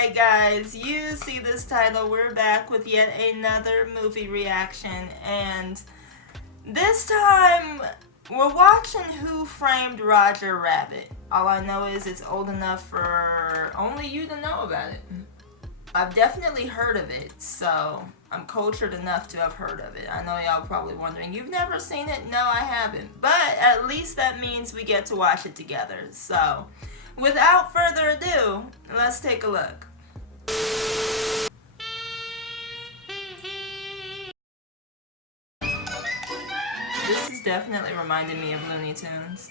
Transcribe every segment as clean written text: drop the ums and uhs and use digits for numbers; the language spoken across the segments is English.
Alright guys, you see this title, we're back with yet another movie reaction, and this time we're watching Who Framed Roger Rabbit. All I know is it's old enough for only you to know about it. I've definitely heard of it, so I'm cultured enough to have heard of it. I know y'all probably wondering, you've never seen it? No, I haven't. But at least that means we get to watch it together. So, without further ado, let's take a look. This is definitely reminding me of Looney Tunes.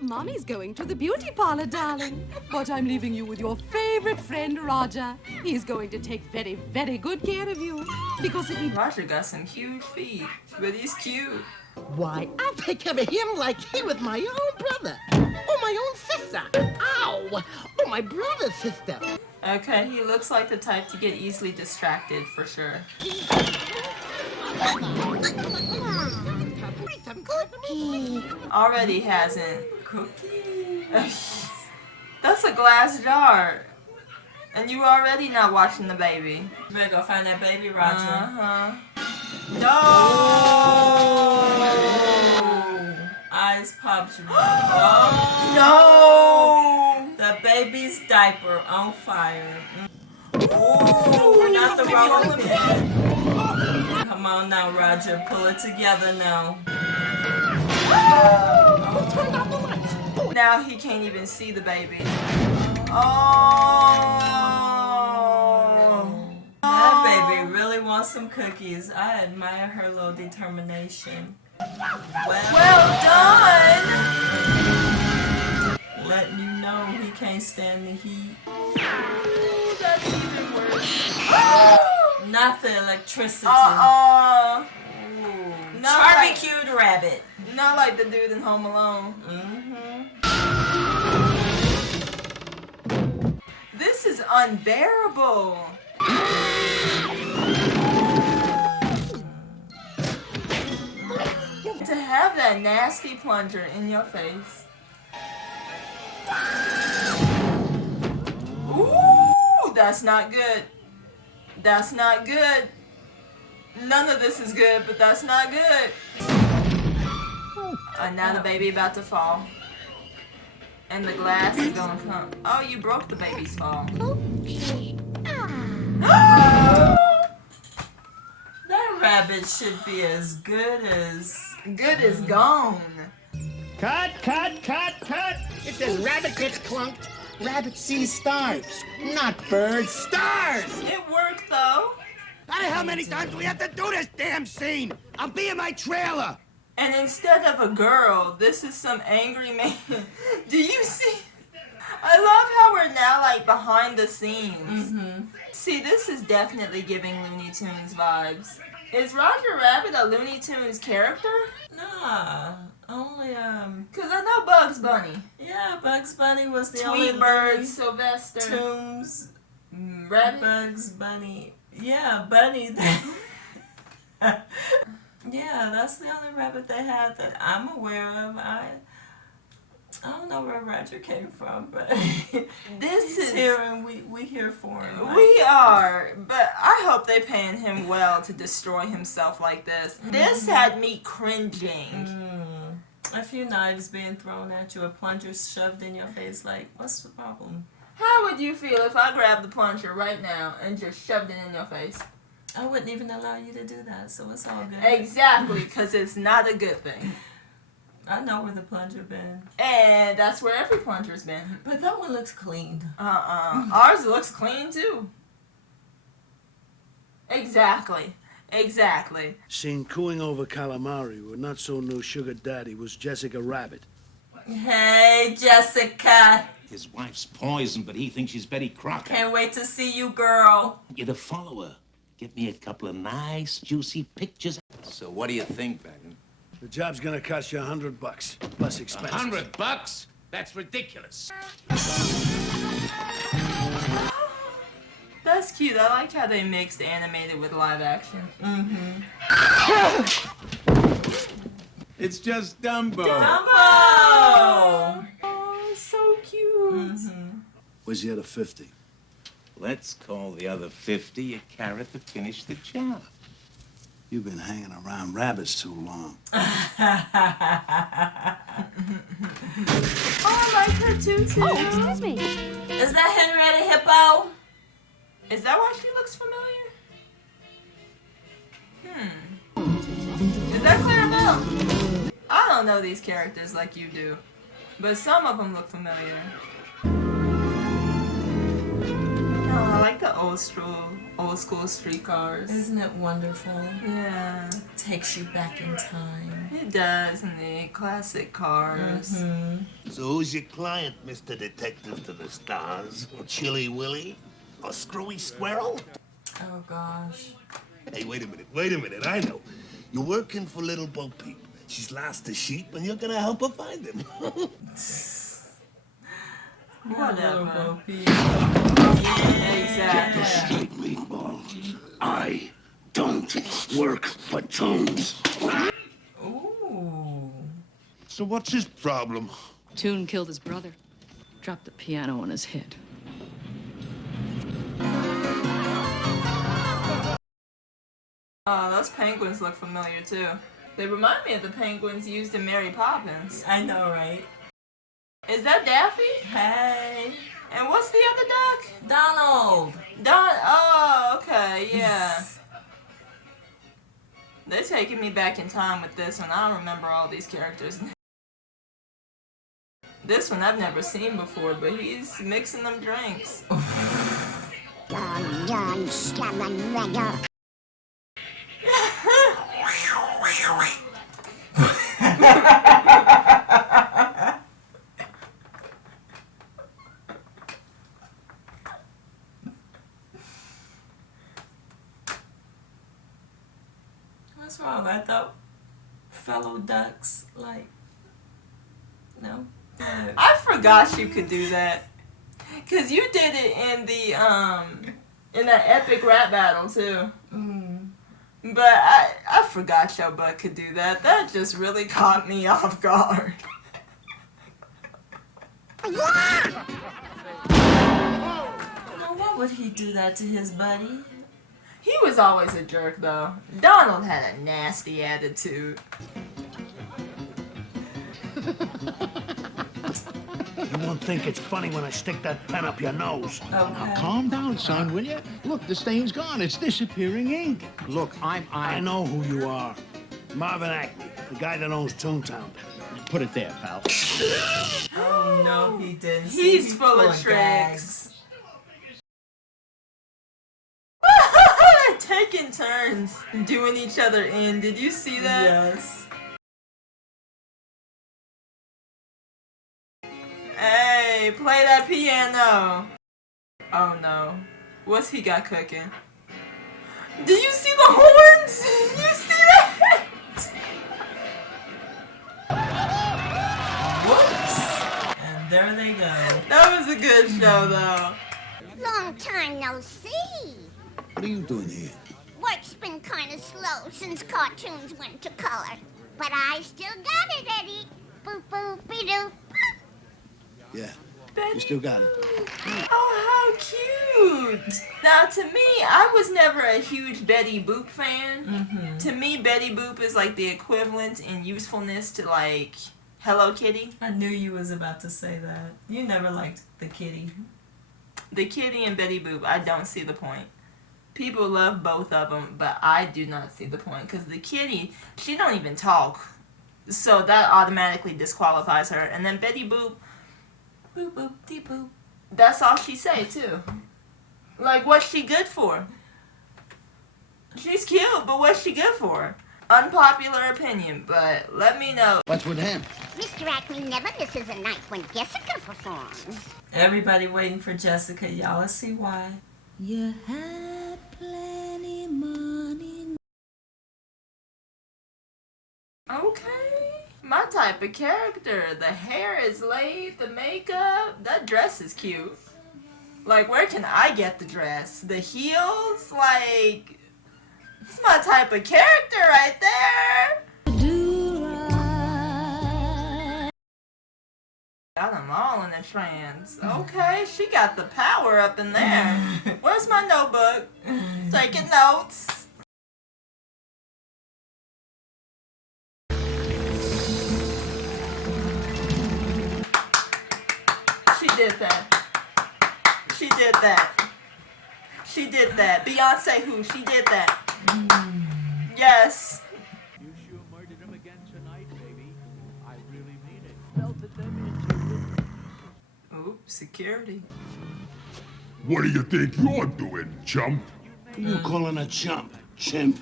Mommy's going to the beauty parlor, darling. But I'm leaving you with your favorite friend, Roger. He's going to take very, very good care of you. Because if he... Roger got some huge feet, but he's cute. Why, I'll take care of him like he was my own brother. Or my own sister. Ow! Or my brother's sister. Okay, he looks like the type to get easily distracted, for sure. Cookie. Already hasn't. Cookie. That's a glass jar. And you already not watching the baby. You better go find that baby, Roger. No! Eyes popped. Oh no! The baby's diaper on fire. Ooh, not the wrong pin. Come on now, Roger. Pull it together now. Now he can't even see the baby. Oh! That baby really wants some cookies. I admire her little determination. Well done! Letting you know he can't stand the heat. Ooh, that's even worse. Not the electricity. Barbecued rabbit. Not like the dude in Home Alone. This is unbearable. To have that nasty plunger in your face. Ooh, that's not good. That's not good. None of this is good, but that's not good. Now the baby about to fall. And the glass is gonna come. Oh, you broke the baby's fall. Okay. That rabbit should be as good as gone. Cut, cut, cut, cut! If the rabbit gets clunked, rabbit sees stars. Not birds, stars! It worked though. How many times do we have to do this damn scene? I'll be in my trailer! And instead of a girl, this is some angry man. Do you see? I love how we're now like behind the scenes. See, this is definitely giving Looney Tunes vibes. Is Roger Rabbit a Looney Tunes character? Nah, only cause I know Bugs Bunny. Yeah, Bugs Bunny was the only Tweetbird, Sylvester, Tunes, Rabbit, Bugs Bunny. Yeah, Bunny. Yeah, that's the only rabbit they had that I'm aware of. I don't know where Roger came from, but this is here and we here for him. Right? We are, but I hope they paying him well to destroy himself like this. This had me cringing. A few knives being thrown at you, a plunger shoved in your face. Like, what's the problem? How would you feel if I grabbed the plunger right now and just shoved it in your face? I wouldn't even allow you to do that, so it's all good. Exactly, because it's not a good thing. I know where the plunger been. And that's where every plunger's been. But that one looks clean. Ours looks clean, too. Exactly. Exactly. Seen cooing over calamari with not so new sugar daddy was Jessica Rabbit. Hey, Jessica. His wife's poison, but he thinks she's Betty Crocker. Can't wait to see you, girl. You're the follower. Get me a couple of nice, juicy pictures. So what do you think, Benton? The job's gonna cost you $100, plus expenses. $100? That's ridiculous. That's cute. I like how they mixed animated with live action. It's just Dumbo. Dumbo! Oh, so Where's the other 50? Let's call the other 50 a carrot to finish the job. You've been hanging around rabbits too long. Oh, I like her too. Oh, excuse me. Is that Henrietta Hippo? Is that why she looks familiar? Is that Clarabelle? I don't know these characters like you do, but some of them look familiar. Oh, I like the old school streetcars. Isn't it wonderful? Yeah. Takes you back in time. It does, and the classic cars. So who's your client, Mr. Detective to the Stars? Chilly Willy? Or Screwy Squirrel? Oh, gosh. Hey, wait a minute, I know. You're working for Little Bo Peep. She's lost a sheep, and you're gonna help her find him. Whatever. Get this straight, meatball. I don't work for Jones. Ooh. So what's his problem? Toon killed his brother. Dropped the piano on his head. Oh, those penguins look familiar too. They remind me of the penguins used in Mary Poppins. I know, right? Is that Daffy? Hey. And what's the other duck? Donald. Oh, okay, yeah. They're taking me back in time with this one. I don't remember all these characters. This one I've never seen before, but he's mixing them drinks. What's wrong? I thought fellow ducks, like, no. I forgot you could do that. Cause you did it in the in that epic rap battle too. But I forgot your butt could do that. That just really caught me off guard. Now, why would he do that to his buddy? He was always a jerk, though. Donald had a nasty attitude. You won't think it's funny when I stick that pen up your nose. Okay. Now, calm down, son, will you? Look, the stain's gone. It's disappearing ink. Look, I know who you are. Marvin Acme, the guy that owns Toontown. Put it there, pal. Oh, no, he didn't. He's full of tricks. They're taking turns doing each other in. Did you see that? Yes. Hey, play that piano. Oh no. What's he got cooking? Do you see the horns? You see that? Whoops. And there they go. That was a good show though. Long time no see. What are you doing here? Work's been kind of slow since cartoons went to color. But I still got it, Eddie. Boop, boop, be-doop. Yeah, Betty you still got it. Oh, how cute! Now, to me, I was never a huge Betty Boop fan. To me, Betty Boop is like the equivalent in usefulness to like Hello Kitty. I knew you was about to say that. You never liked the kitty. The kitty and Betty Boop, I don't see the point. People love both of them, but I do not see the point because the kitty, she don't even talk, so that automatically disqualifies her. And then Betty Boop. Boop, boop, dee, boop. That's all she say, too. Like, what's she good for? She's cute, but what's she good for? Unpopular opinion, but let me know. What's with him? Mr. Acme never misses a night when Jessica performs. Everybody waiting for Jessica. Y'all, let's see why. You had plenty money. Okay. My type of character. The hair is laid, the makeup, that dress is cute. Like, where can I get the dress? The heels? Like, it's my type of character right there. Got them all in a trance. Okay, she got the power up in there. Where's my notebook? Taking notes. She did that. She did that. She did that. Beyonce who? She did that. Yes. You sure murdered him again tonight, baby. I really mean it. Melted them into. Oops, security. What do you think you're doing, chump? Who you calling a chump, chimp?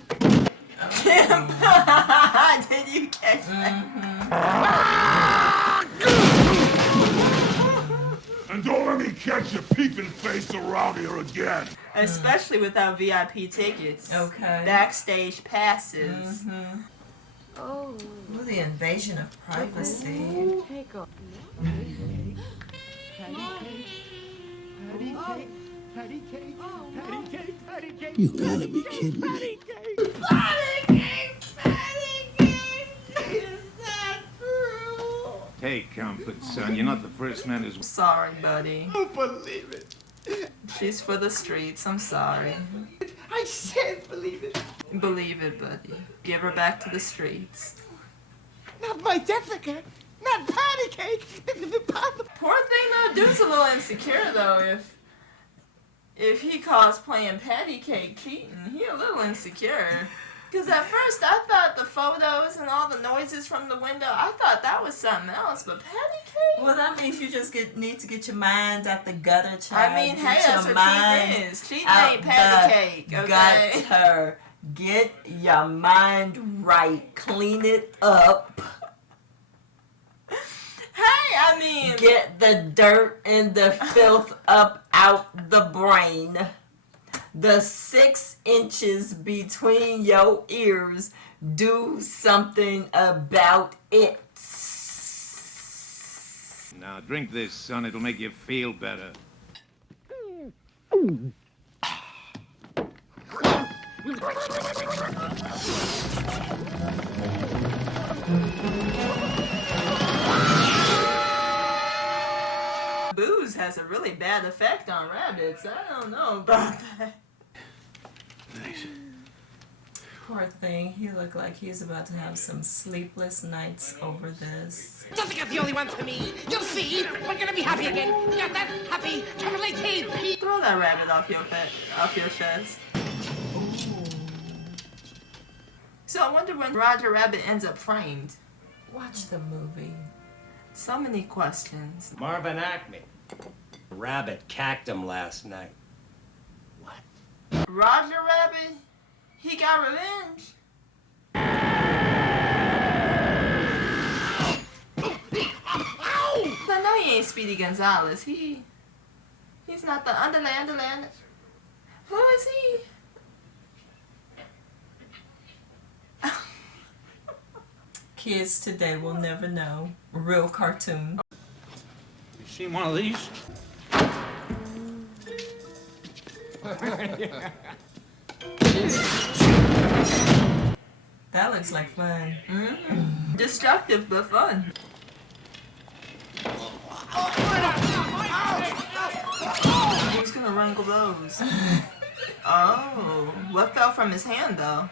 Chimp. Did you catch that? And don't let me catch your peeping face around here again. Especially without VIP tickets. Okay. Backstage passes. Oh. Ooh, the invasion of privacy. Take off. Patty cake, patty cake, patty cake. You gotta be kidding me. Patty cake. Is that true? Take comfort, son. You're not the first man who's... Sorry, buddy. I don't believe it. She's for the streets. I'm sorry. I can't believe it. Believe it, buddy. Give her back to the streets. Not my Jessica. Not patty cake. Poor thing, though. Dude's a little insecure, though. If he calls playing patty cake cheating, he a little insecure. Because at first I thought the photos and all the noises from the window, I thought that was something else, but patty cake? Well, that means you just need to get your mind out the gutter, child. I mean, get hey, that's your what mind cheating is. Cheating out ain't patty cake, the okay? Gutter. Get your mind right. Clean it up. Hey, I mean... Get the dirt and the filth up out the brain. The 6 inches between your ears, do something about it. Now, drink this, son. It'll make you feel better. Booze has a really bad effect on rabbits. I don't know about that. Thanks. Poor thing. He looked like he's about to have some sleepless nights over this. Jessica's the only one for me. You'll see. We're gonna be happy again. Not that happy. Totally happy. Throw that rabbit off your chest. Ooh. So I wonder when Roger Rabbit ends up framed. Watch the movie. So many questions. Marvin Acme. Rabbit cacked him last night. Roger Rabbit? He got revenge. I know he ain't Speedy Gonzales. He's not the Underland. Who is he? Kids today will never know. Real cartoon. You seen one of these? That looks like fun. Destructive but fun. Who's gonna wrangle those? Oh, what fell from his hand though?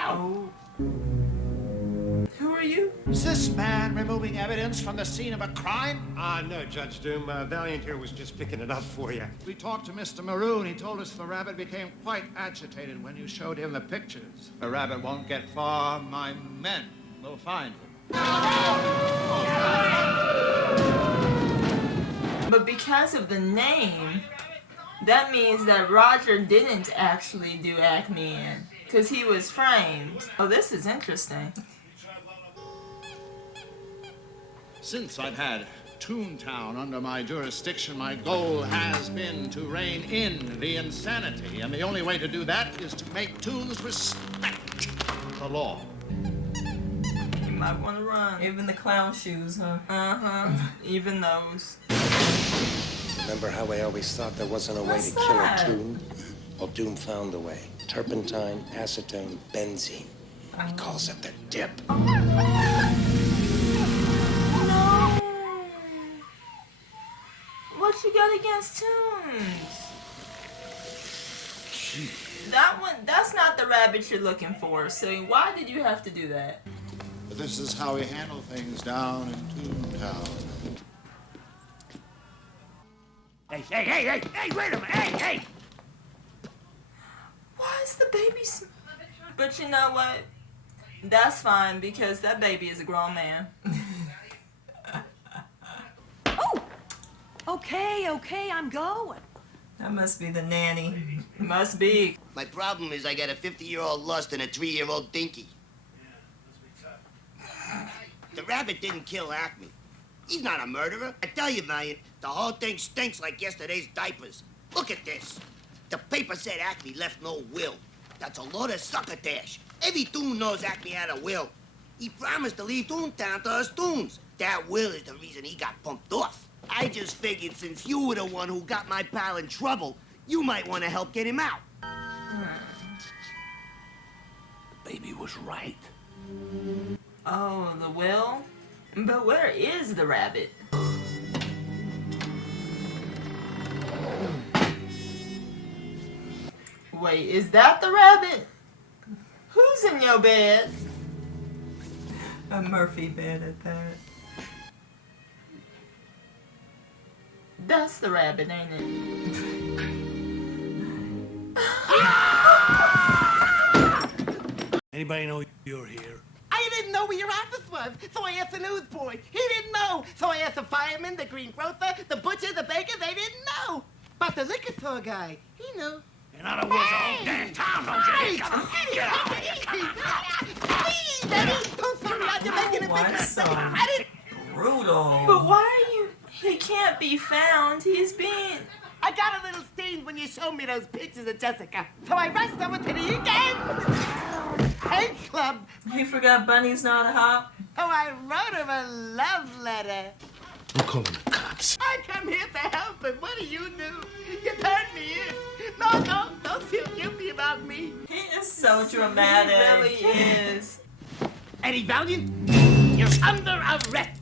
Oh. Who are you? Is this man removing evidence from the scene of a crime? No, Judge Doom. Valiant here was just picking it up for you. We talked to Mr. Maroon. He told us the rabbit became quite agitated when you showed him the pictures. The rabbit won't get far. My men will find him. But because of the name, that means that Roger didn't actually do Acme in, because he was framed. Oh, this is interesting. Since I've had Toontown under my jurisdiction, my goal has been to rein in the insanity. And the only way to do that is to make Toons respect the law. You might want to run. Even the clown shoes, huh? Uh-huh. Even those. Remember how I always thought there wasn't a way What's to kill a that? Toon? Well, Doom found a way. Turpentine, acetone, benzene. He calls it the dip. No. What you got against Toons? That one, that's not the rabbit you're looking for. So why did you have to do that? But this is how we handle things down in Toontown. Hey, wait a minute, hey! Why is the baby? But you know what? That's fine because that baby is a grown man. Oh! Okay, I'm going. That must be the nanny. Must be. My problem is I got a 50-year-old lust and a 3-year-old dinky. The rabbit didn't kill Acme. He's not a murderer. I tell you, Valiant, the whole thing stinks like yesterday's diapers. Look at this. The paper said Acme left no will. That's a load of succotash. Every Toon knows Acme had a will. He promised to leave Toontown to us Toons. That will is the reason he got bumped off. I just figured since you were the one who got my pal in trouble, you might want to help get him out. The baby was right. Oh, the will? But where is the rabbit? Wait, is that the rabbit? Who's in your bed? A Murphy bed at that. That's the rabbit, ain't it? Anybody know you're here? I didn't know where your office was, so I asked the newsboy. He didn't know, so I asked the fireman, the greengrocer, the butcher, the baker. They didn't know. But the liquor store guy, he knew. In other words, the whole damn town knows you. Get out of here. Please, Eddie, don't throw me out. You're making a big mistake. Brutal. But why are you... He can't be found. He's being... I got a little steamed when you showed me those pictures of Jessica, so I rushed over to the Eden Paint Club. He forgot Bunny's not a hop. Oh, I wrote him a love letter. I'm calling the cops. I come here to help, and what do? You turned me in. No, don't feel guilty about me. He is so dramatic. He really is. Eddie Valiant, you're under arrest.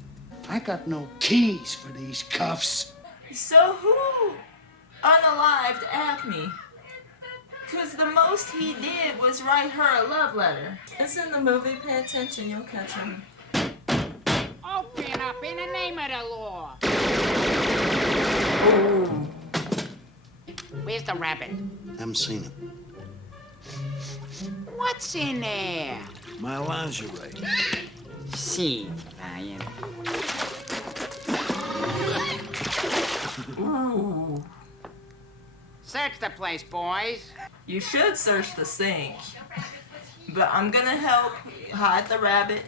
I got no keys for these cuffs. So who unalived Acme? Because the most he did was write her a love letter. It's in the movie. Pay attention. You'll catch him. Open up in the name of the law. Ooh. Where's the rabbit? Haven't seen him. What's in there? My lingerie. See, Ryan. Ooh. Search the place, boys. You should search the sink. But I'm gonna help hide the rabbit.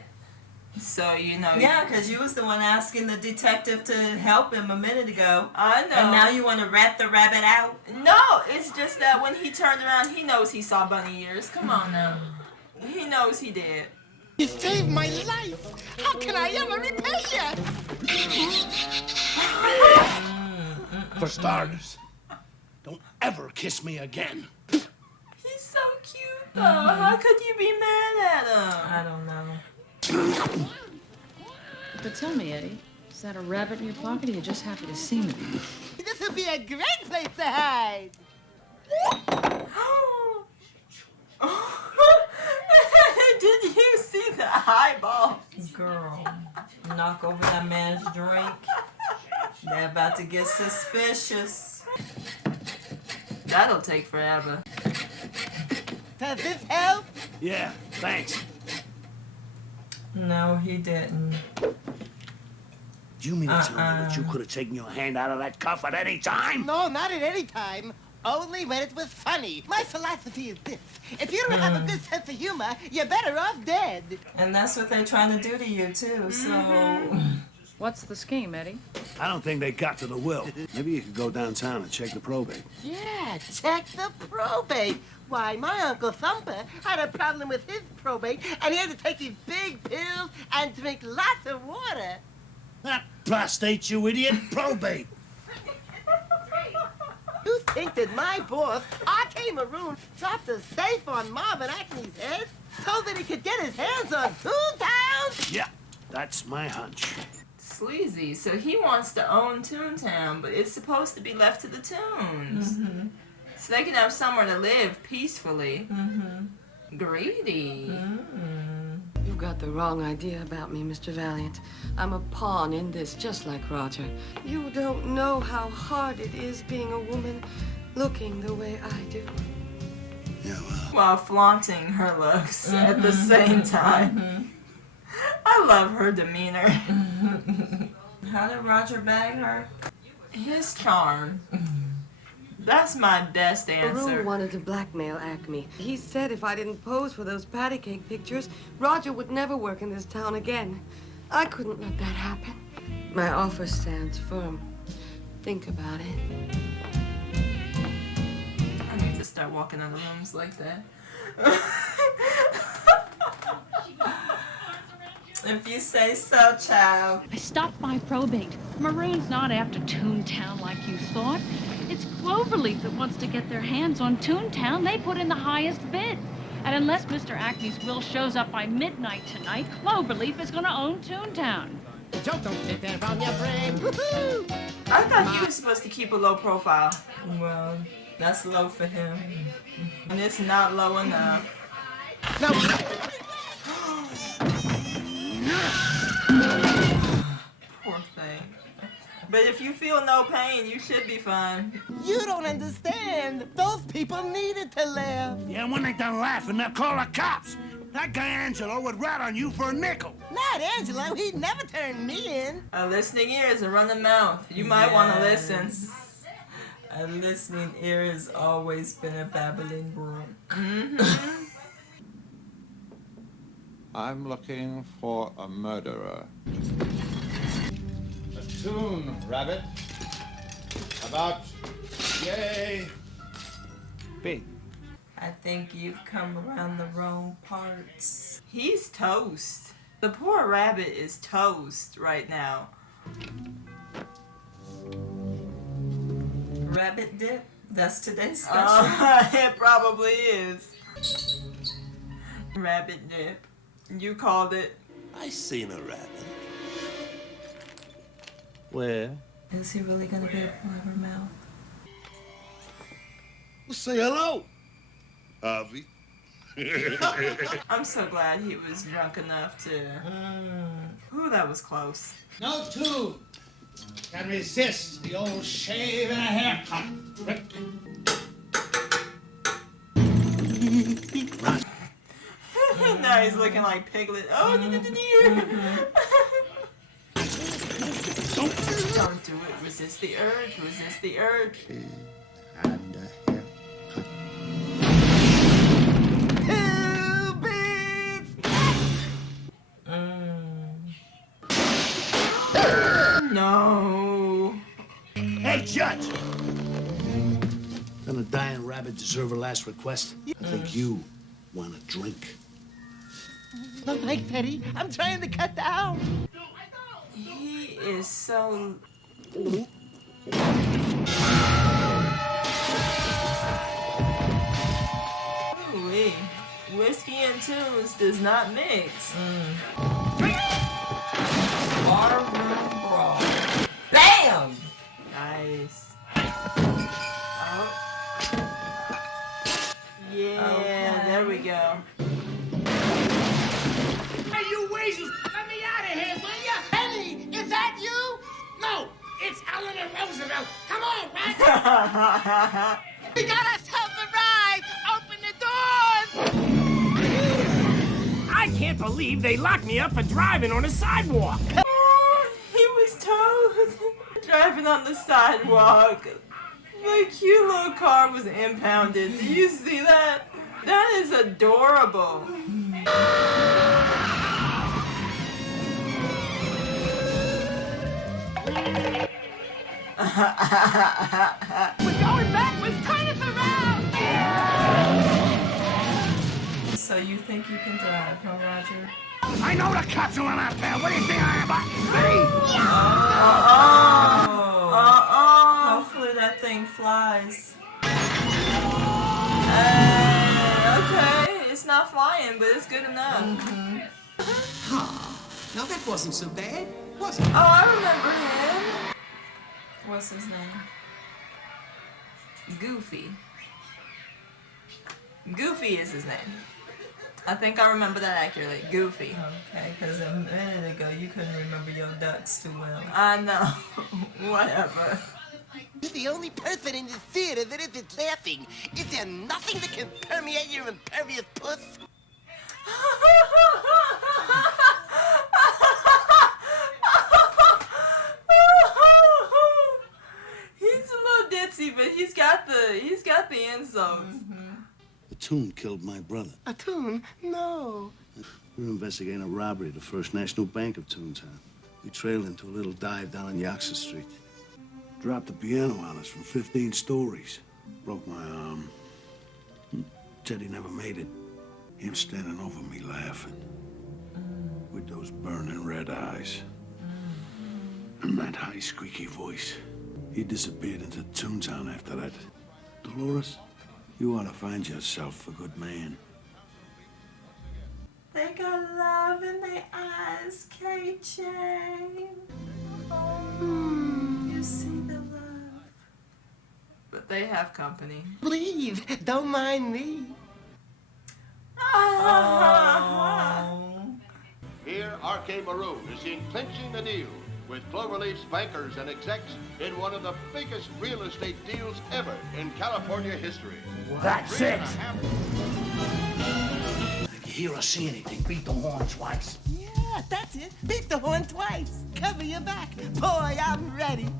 So, you know. Yeah, because you was the one asking the detective to help him a minute ago. I know. And now you want to rat the rabbit out? No, it's just that when he turned around, he knows he saw bunny ears. Come on now. He knows he did. You saved my life. How can I ever repay you? For starters, don't ever kiss me again. He's so cute, though. How could you be mad at him? I don't know. But tell me, Eddie, is that a rabbit in your pocket or are you just happy to see me? This would be a great place to hide. Did you see the eyeball? Girl, knock over that man's drink. They're about to get suspicious. That'll take forever. Does this help? Yeah, thanks. No, he didn't. Do you mean to tell me that you could have taken your hand out of that cuff at any time? No, not at any time. Only when it was funny. My philosophy is this. If you don't have a good sense of humor, you're better off dead. And that's what they're trying to do to you, too, so... What's the scheme, Eddie? I don't think they got to the will. Maybe you could go downtown and check the probate. Yeah, check the probate. Why, my Uncle Thumper had a problem with his probate, and he had to take these big pills and drink lots of water. Not prostate, you idiot. Probate. You think that my boss, R.K. Maroon, dropped a safe on Marvin Acme's head so that he could get his hands on Toontown Yeah, that's my hunch. Sleazy. So he wants to own Toontown, but it's supposed to be left to the Toons. So they can have somewhere to live peacefully. Greedy. You've got the wrong idea about me, Mr. Valiant. I'm a pawn in this, just like Roger. You don't know how hard it is being a woman looking the way I do. While flaunting her looks at the same time. I love her demeanor. How did Roger bag her? His charm. That's my best answer. Baru wanted to blackmail Acme. He said if I didn't pose for those patty cake pictures, Roger would never work in this town again. I couldn't let that happen. My offer stands firm. Think about it. I need to start walking out of rooms like that. If you say so, child. I stopped by probate. Maroon's not after Toontown like you thought. It's Cloverleaf that wants to get their hands on Toontown. They put in the highest bid. And unless Mr. Acme's will shows up by midnight tonight, Cloverleaf is going to own Toontown. Don't sit there on your brain. I thought he was supposed to keep a low profile. Well, that's low for him. And it's not low enough. No. Poor thing. But if you feel no pain, you should be fine. You don't understand. Those people needed to laugh. Yeah, when they done laughing, they'll call the cops. That guy Angelo would rat on you for a nickel. Not Angelo. He'd never turn me in. A listening ear is a running mouth. You might want to listen. A listening ear has always been a babbling brook. I'm looking for a murderer. A tune, Rabbit. About yay. Big. I think you've come around the wrong parts. He's toast. The poor rabbit is toast right now. Rabbit dip? That's today's special. It probably is. Rabbit dip. You called it. I seen a rabbit. Where? Is he really gonna be a blabbermouth? Well, say hello, Harvey. I'm so glad he was drunk enough to. Ooh, that was close. No tune can resist the old shave and a haircut. Now he's looking like Piglet. Oh, don't do it. Resist the urge. Resist the urge. And a haircut. No. Hey, Judge! Doesn't a dying rabbit deserve a last request? I think you want a drink. No thanks, Teddy. I'm trying to cut down. He is so. Ooh-wee. Whiskey and tunes does not mix. Barroom brawl. Bam! Nice. Oh. Yeah, okay. There we go. Hey, you weasels! Let me out of here, will ya? Penny, is that you? No, it's Eleanor Roosevelt. Come on, right? We got ourselves a ride. Open the doors. I can't believe they locked me up for driving on the sidewalk. Oh, he was towed. Driving on the sidewalk. My cute little car was impounded. Do you see that? That is adorable. We're going backwards. Turn us around. So you think you can drive, huh, Roger? I know the cops are out there. What do you think I am? Hopefully that thing flies. Okay, it's not flying, but it's good enough. No, that wasn't so bad, was it? Oh, I remember him. What's his name? Goofy. Goofy is his name. I think I remember that accurately. Goofy. Okay, because a minute ago you couldn't remember your ducks too well. I know. Whatever. You're the only person in the theater that isn't laughing. Is there nothing that can permeate your impervious puss? He's a little ditzy, but he's got the insults. A tune killed my brother. A tune? No. We were investigating a robbery at the First National Bank of Toontown. We trailed into a little dive down on Yaxter Street. Dropped the piano on us from 15 stories. Broke my arm. Said he never made it. Him standing over me laughing. With those burning red eyes. And that high squeaky voice. He disappeared into Toontown after that. Dolores, you ought to find yourself a good man. They got love in their eyes, KJ. You see the love. But they have company. Please, don't mind me. Oh. Here, R.K. Maroon is seen clinching the deal with Cloverleaf's bankers and execs in one of the biggest real estate deals ever in California history. That's it. If you hear or see anything, beat the horn twice. Yeah, that's it. Beat the horn twice. Cover your back. Boy, I'm ready.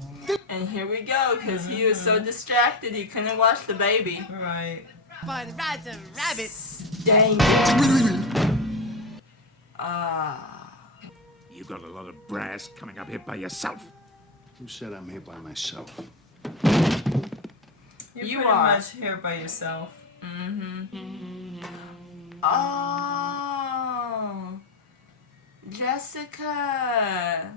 And here we go, because he was so distracted he couldn't watch the baby. Right. Fun rides a rabbit. Dang it. You got a lot of brass coming up here by yourself. Who said I'm here by myself? You're pretty much here by yourself. Mm-hmm. Oh. Jessica.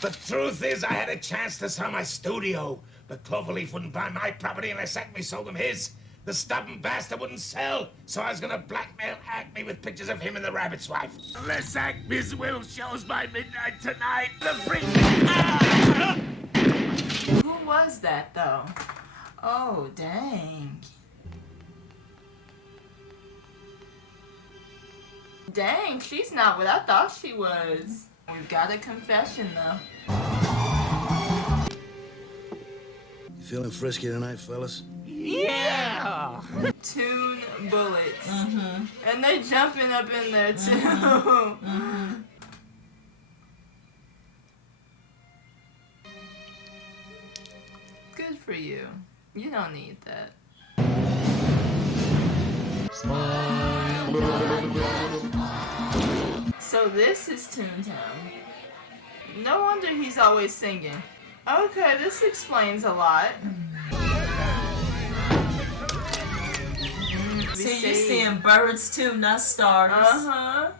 The truth is, I had a chance to sell my studio, but Cloverleaf wouldn't buy my property unless Acme sold him his. The stubborn bastard wouldn't sell, so I was gonna blackmail Acme with pictures of him and the rabbit's wife. Unless Acme's will shows by midnight tonight, the freak. Who was that, though? Oh, dang. Dang, she's not what I thought she was. We've got a confession, though. You feeling frisky tonight, fellas? Yeah! Tune bullets. And they jumping up in there, too. Good for you. You don't need that. So this is Toontown. No wonder he's always singing. Okay, this explains a lot. See, you're seeing birds too, not stars. Uh-huh.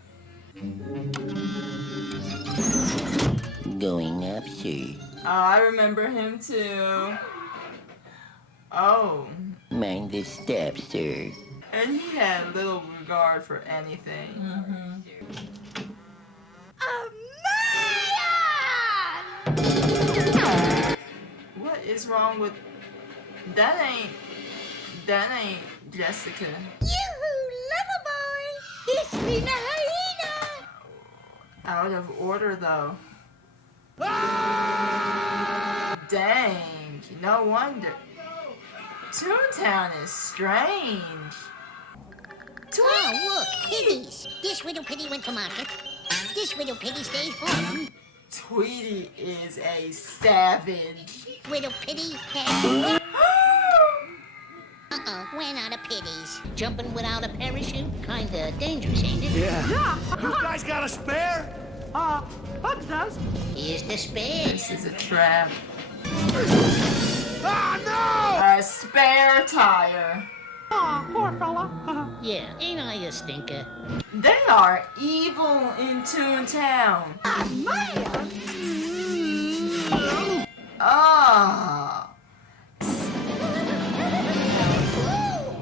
Going up, sir. Oh, I remember him too. Oh. Mind the steps, sir. And he had little regard for anything. What is wrong with... That ain't Jessica. Yoo-hoo, lover boy! It's Rena Hyena! Out of order, though. Dang, no wonder. Toontown is strange. Oh, look, pitties. This little pitty went to market. This little pitty stayed home. Tweety is a savage. Little pitty had... Ran out of pitties. Jumping without a parachute? Kinda dangerous, ain't it? Yeah. You guys got a spare? Bugs does. Here's the spare. This is a trap. Ah, no! A spare tire. Aw, poor fella. Yeah, ain't I a stinker? They are evil in Toontown. Ah.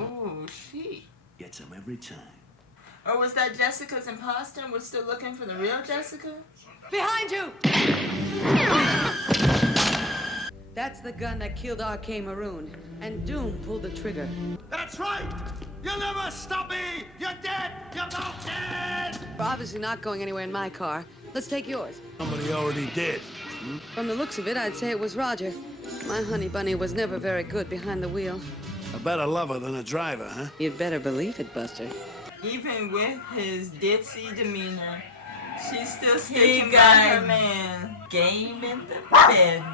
Ooh, she. Gets him every time. Or was that Jessica's imposter and we're still looking for the real Jessica? Behind you! That's the gun that killed R.K. Maroon, and Doom pulled the trigger. That's right! You'll never stop me! You're dead! You're both dead! We're obviously not going anywhere in my car. Let's take yours. Somebody already did. From the looks of it, I'd say it was Roger. My honey bunny was never very good behind the wheel. A better lover than a driver, huh? You'd better believe it, Buster. Even with his ditzy demeanor, she's still sticking by her man. Game in the bedroom.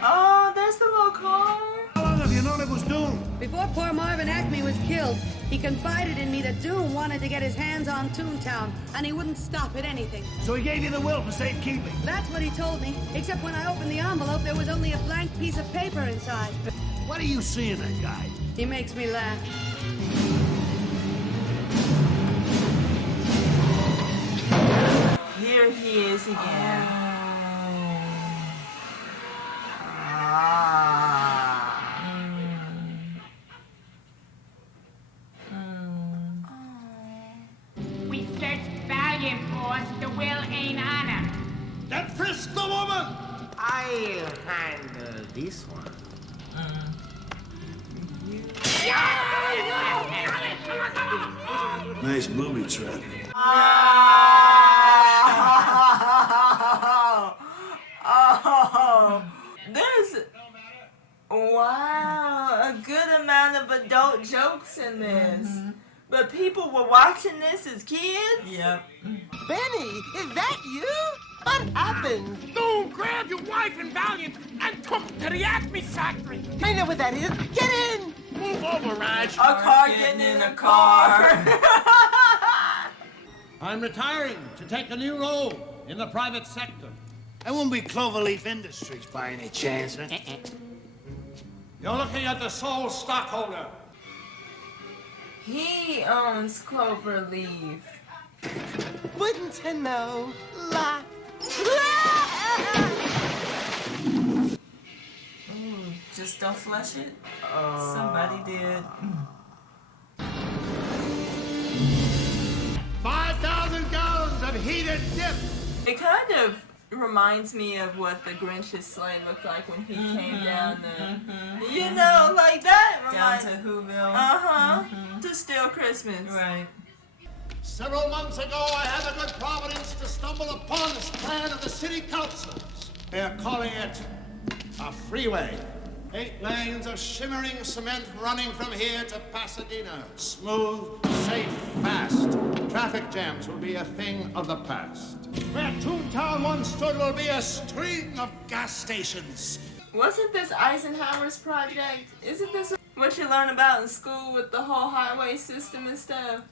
Oh, that's the little car. How long have you known it was Doom? Before poor Marvin Acme was killed, he confided in me that Doom wanted to get his hands on Toontown, and he wouldn't stop at anything. So he gave you the will for safekeeping? That's what he told me, except when I opened the envelope, there was only a blank piece of paper inside. What do you see in that guy? He makes me laugh. Here he is again. We searched Valiant Force. The will ain't on him. Then frisk the woman! I'll handle this one. Nice booby trap. Oh, there's a good amount of adult jokes in this. But people were watching this as kids. Yep. Benny, is that you? What happened? Doom grabbed your wife and Valiant and took to the Acme factory. I know what that is. Get in! Move over, Raj. A car getting in a car. I'm retiring to take a new role in the private sector. That won't be Cloverleaf Industries by any chance, huh? You're looking at the sole stockholder. He owns Cloverleaf. Wouldn't you know? La. Ooh, just don't flush it. Somebody did. 5,000 gallons of heated dip. It kind of reminds me of what the Grinch's sleigh looked like when he came down there. You know, like that Down reminds to Whoville. to steal Christmas. Right. Several months ago, I had the good providence to stumble upon this plan of the city council's. They're calling it a freeway. 8 lanes of shimmering cement running from here to Pasadena. Smooth, safe, fast. Traffic jams will be a thing of the past. Where Toontown once stood will be a string of gas stations. Wasn't this Eisenhower's project? Isn't this what you learn about in school with the whole highway system and stuff?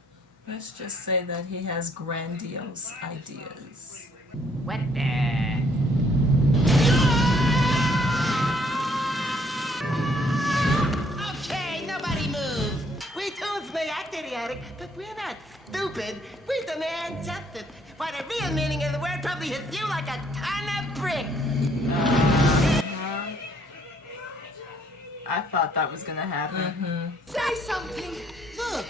Let's just say that he has grandiose ideas. What the? Okay, nobody move. We Toons may act idiotic, but we're not stupid. We demand justice. Why, the real meaning of the word probably hits you like a ton of bricks. I thought that was gonna happen. Say something. Look,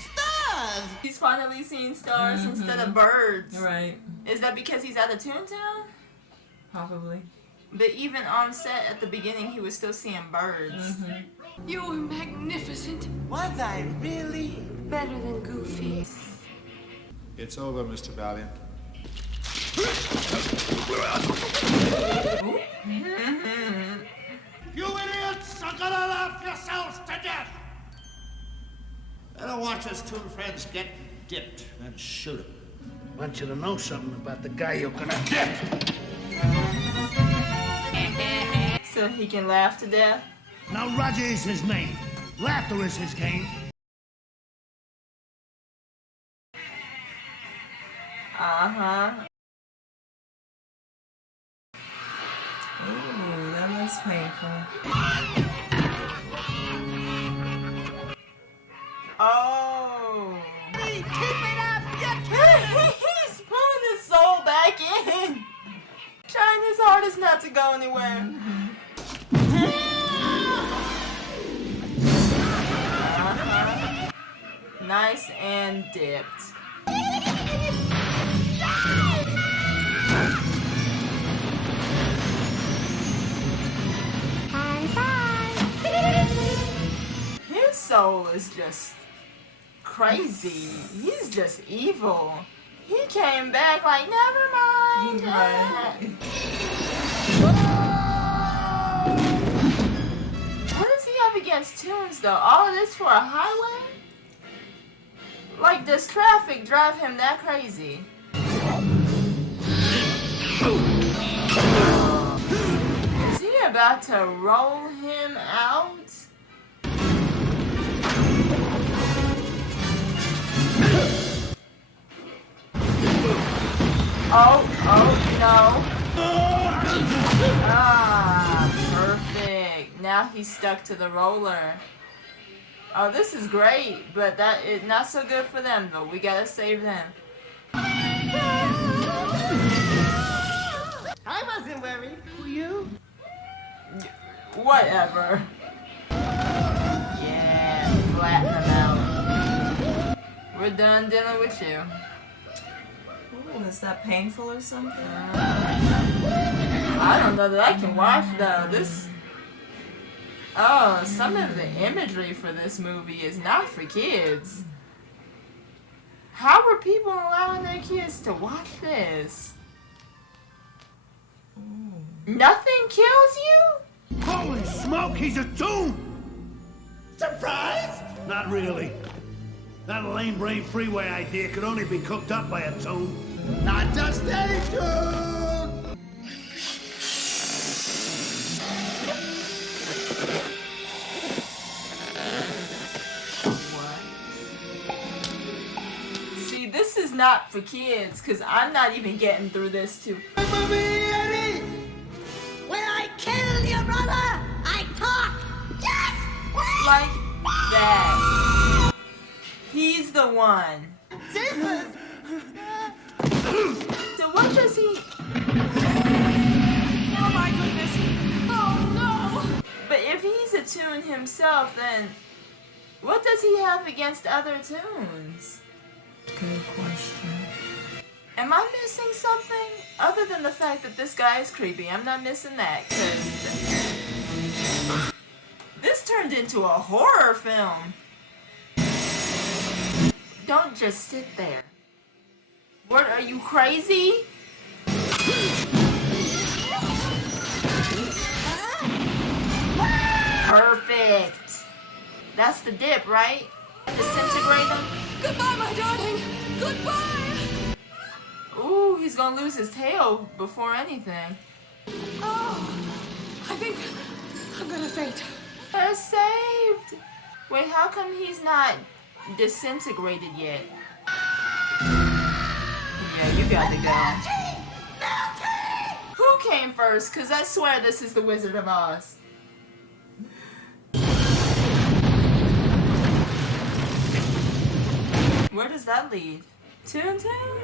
stars. He's finally seeing stars instead of birds. Right. Is that because he's out of Toontown? Probably. But even on set at the beginning, he was still seeing birds. You were magnificent. Was I really? Better than Goofy. It's over, Mr. Valiant. You idiots are gonna laugh yourselves to death! Better watch us Toon friends get dipped and shoot him. I want you to know something about the guy you're gonna dip. So he can laugh to death? Now, Roger is his name. Laughter is his game. Ooh, that looks painful. Oh. Keep it up! He's pulling his soul back in. Trying his hardest not to go anywhere. Nice and dipped. His soul is just crazy. He's just evil. He came back like, never mind. What does he have against Toons, though? All of this for a highway? Like, does traffic drive him that crazy? Is he about to roll him out? Oh, no. Ah, perfect. Now he's stuck to the roller. Oh, this is great, but that is not so good for them, though. We gotta save them. I wasn't worried. Were you? Whatever. Yeah, flatten them out. We're done dealing with you. Ooh, is that painful or something? I don't know that I can watch, though. Oh, some of the imagery for this movie is not for kids. How were people allowing their kids to watch this? Nothing kills you? Holy smoke, he's a toon! Surprise? Not really. That lame brain freeway idea could only be cooked up by a toon. Not just any tune! See, this is not for kids, because I'm not even getting through this too. When I kill your brother, I talk! Yes! Like that. He's the one. Jesus! So what does he... Oh my goodness. Oh no. But if he's a toon himself, then what does he have against other toons? Good question. Am I missing something? Other than the fact that this guy is creepy, I'm not missing that, because this turned into a horror film. Don't just sit there. What, are you crazy? Perfect. That's the dip, right? Disintegrate him. Goodbye, my darling. Goodbye. Ooh, he's gonna lose his tail before anything. Oh, I think I'm gonna faint. They're saved. Wait, how come he's not disintegrated yet? Yeah, you got to go. Who came first? Because I swear this is the Wizard of Oz. Where does that lead? Toontown?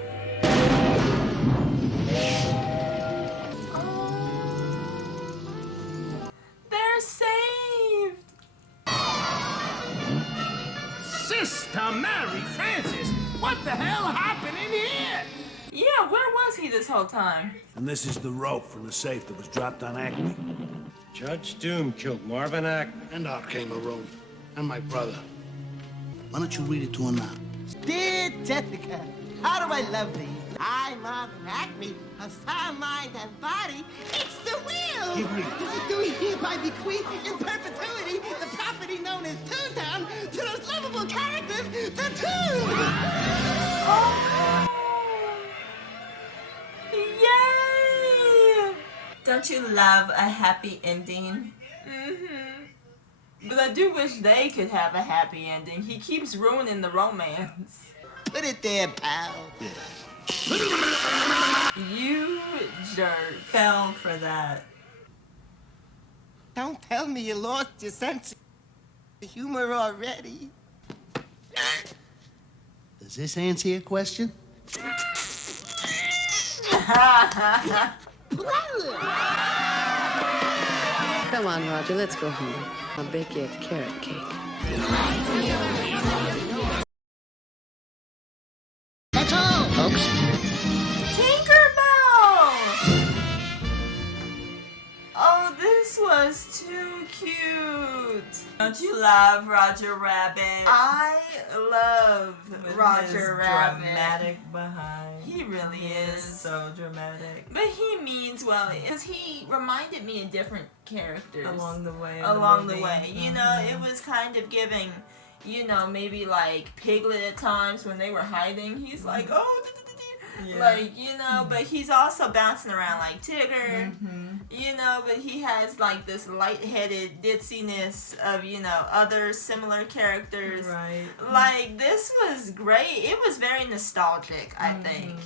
They're saved! Sister Mary Frances, what the hell happened in here? Yeah, where was he this whole time? And this is the rope from the safe that was dropped on Acme. Judge Doom killed Marvin Acme. And out came a rope. And my brother. Why don't you read it to her now? Dear Jessica, how do I love thee? I, Marvin Acme, of sound mind and body, it's the will! Keep reading. Do hereby bequeath in perpetuity the property known as Toontown to those lovable characters, the Toon! Yay! Don't you love a happy ending? Mm-hmm. But I do wish they could have a happy ending. He keeps ruining the romance. Put it there, pal. You jerk. Fell for that. Don't tell me you lost your sense of humor already. Does this answer your question? Come on, Roger, let's go home. I'll bake you a carrot cake. Don't you love Roger Rabbit? I love With Roger his Rabbit. dramatic behind. He really is. So dramatic. But he means well, because he reminded me of different characters. Along the way. Along the way. You know, it was kind of giving, you know, maybe like Piglet at times when they were hiding. He's like, oh, yeah. like, you know, but he's also bouncing around like Tigger, you know, but he has like this lightheaded ditziness of, you know, other similar characters. Right. Like, this was great. It was very nostalgic, I think.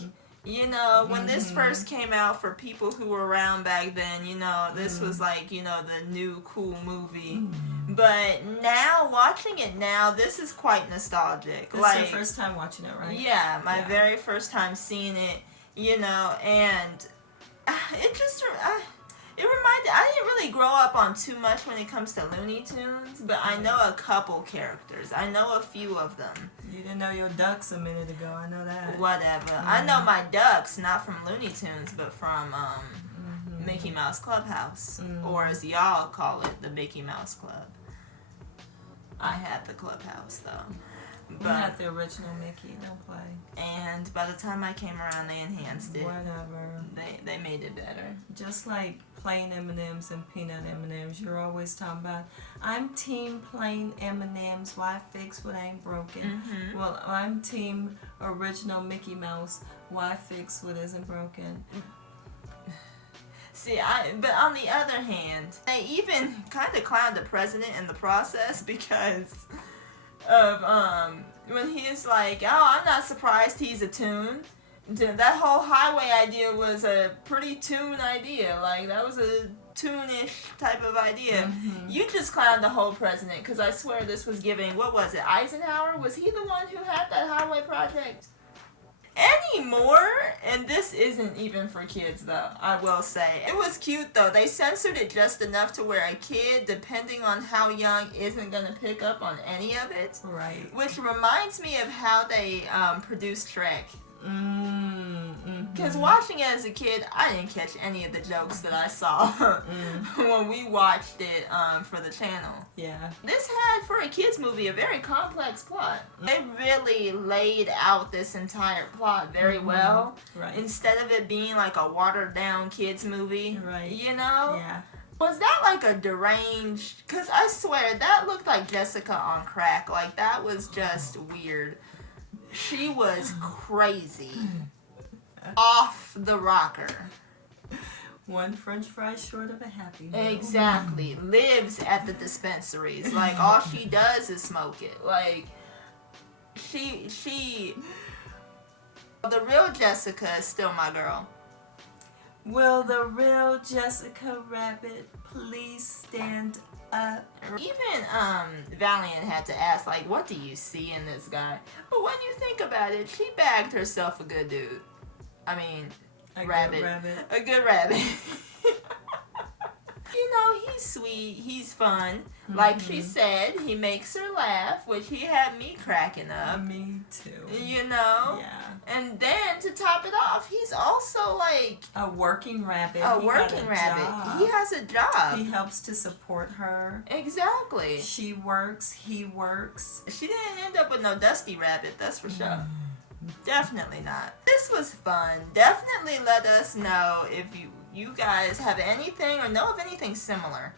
You know, when this first came out for people who were around back then, you know, this was like, you know, the new cool movie. But now, watching it now, this is quite nostalgic. This like, is your first time watching it, right? Yeah, my very first time seeing it, you know, and it just, it reminded, I didn't really grow up on too much when it comes to Looney Tunes, but I know a couple characters. I know a few of them. You didn't know your ducks a minute ago, I know that. Whatever. I know my ducks, not from Looney Tunes, but from Mickey Mouse Clubhouse, or as y'all call it, the Mickey Mouse Club. I had the clubhouse though. We had the original Mickey, don't play. And by the time I came around, they enhanced it. Whatever. They made it better. Just like plain M&Ms and peanut M&Ms, you're always talking about, I'm team plain M&Ms, why fix what ain't broken? Well, I'm team original Mickey Mouse, why fix what isn't broken? See, but on the other hand, they even kind of clowned the president in the process because of when he's like, oh, I'm not surprised he's a tune. That whole highway idea was a pretty tune idea. Like, that was a tune-ish type of idea. You just clowned the whole president, because I swear this was giving, what was it, Eisenhower? Was he the one who had that highway project? Anymore, and this isn't even for kids though, I will say. It was cute though. They censored it just enough to where a kid, depending on how young, isn't going to pick up on any of it. Right. Which reminds me of how they produced Shrek. Because watching it as a kid, I didn't catch any of the jokes that I saw when we watched it for the channel. Yeah. This had, for a kids movie, a very complex plot. They really laid out this entire plot very well. Right. Instead of it being like a watered down kids movie. Right. You know? Yeah. Was that like a deranged... Because I swear, that looked like Jessica on crack. Like, that was just weird. She was crazy. Off the rocker. One french fry short of a happy meal. Exactly. Lives at the dispensaries. Like, all she does is smoke it. Like, she... The real Jessica is still my girl. Will the real Jessica Rabbit please stand up? Even Valiant had to ask, like, what do you see in this guy? But when you think about it, she bagged herself a good dude. I mean, A rabbit. good rabbit. A good rabbit. You know, he's sweet, he's fun. Like she said, he makes her laugh, which he had me cracking up. Me too. You know? Yeah. And then, to top it off, he's also like... A working rabbit. A He working got a rabbit. job. He has a job. He helps to support her. Exactly. She works, he works. She didn't end up with no Dusty Rabbit, that's for sure. Definitely not. This was fun. Definitely let us know if you guys have anything or know of anything similar.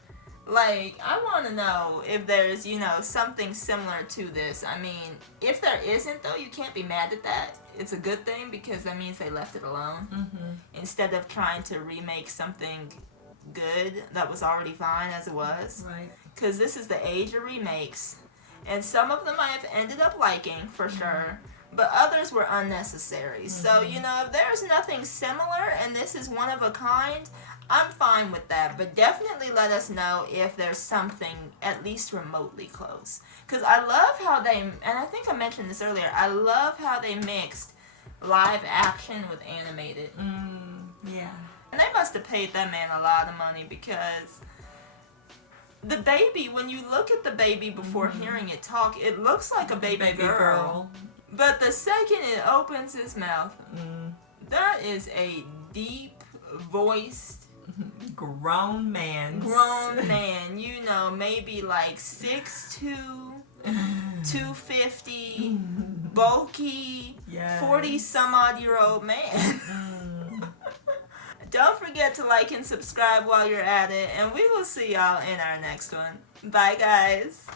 Like, I want to know if there's, you know, something similar to this. I mean, if there isn't, though, you can't be mad at that. It's a good thing because that means they left it alone. Instead of trying to remake something good that was already fine as it was. Right. Because this is the age of remakes. And some of them I have ended up liking, for sure. But others were unnecessary. So, you know, if there's nothing similar and this is one of a kind, I'm fine with that. But definitely let us know if there's something at least remotely close. Because I love how they, and I think I mentioned this earlier, I love how they mixed live action with animated. Yeah. And they must have paid that man a lot of money because the baby, when you look at the baby before hearing it talk, it looks like a baby girl. But the second it opens his mouth, that is a deep-voiced Grown man. You know, maybe like 6'2", 250, bulky, 40-some-odd-year-old man. Don't forget to like and subscribe while you're at it, and we will see y'all in our next one. Bye, guys.